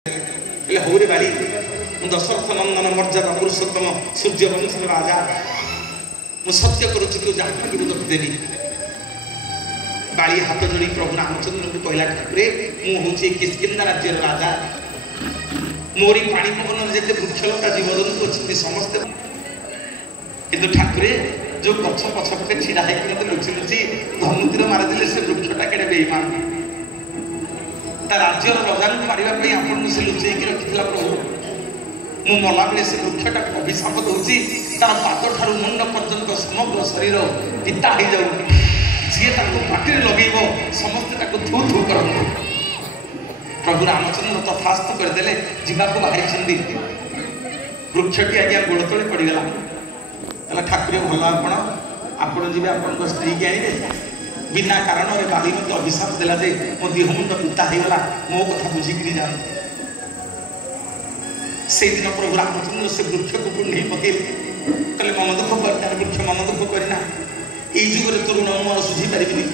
हौरे बाड़ी दशरथ नंदन मर्यादा पुरुषोत्तम सूर्यवंश राजा मु सत्य करुच्ची तू जहाँ मांगू तो देवी बाड़ी हाथ जोड़ी प्रभु रामचंद्र को कहला ठाकुरे मुझे किष्किंधा राज्यर राजा मोरी पानी पवन जिते वृक्षलता जीवजंतु अच्छे समस्ते किंतु ठाकुरे जो गछ पछपटे छिड़ा है लुचि लुचि धनुतीर मारिदे से वृक्षटा केड़े बेईमान राज्यर राजा को मारे आपन से लुचेक रखी प्रभु मु मला बेले से वृक्षटा अभिशाप दूसरी तार पाद ठार मुंड पर्यंत समग्र शरीर पिता हो जाऊ जी पाटे लगे समस्ते थू थू कर प्रभु रामचंद्र तथास्थ करदे जावाक बाहरी वृक्षटी आज्ञा गोड़ तले पड़गला ठाकुर भल आपण जी आप स्त्री की आने बिना कारण बाली मत अभिशाप देला जे मो देह मुंड पिता होगा मो कथा बुझिकी जाते से दिन प्रभु रामचंद्र से वृक्ष को कुंडे पकेले कहले मम दुख कर वृक्ष मम दुख करना ये जुगे तरुण मुझे सुझी पारि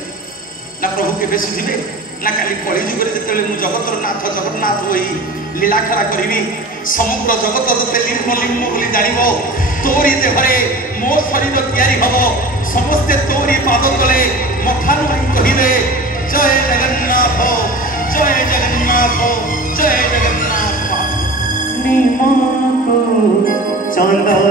ना प्रभु के सुझे ना काली कली जुगे जिते मुझे जगतर नाथ जगन्नाथ हो लीला खेला करी समग्र जगत जो लिंब लिंब बोली जान तोरी देहरे मो शरीर तैयारी हम समस्ते तोरी पाद तले मथा नुई कहे जय जगन्नाथ जय जगन्नाथ जय जगन्नाथ।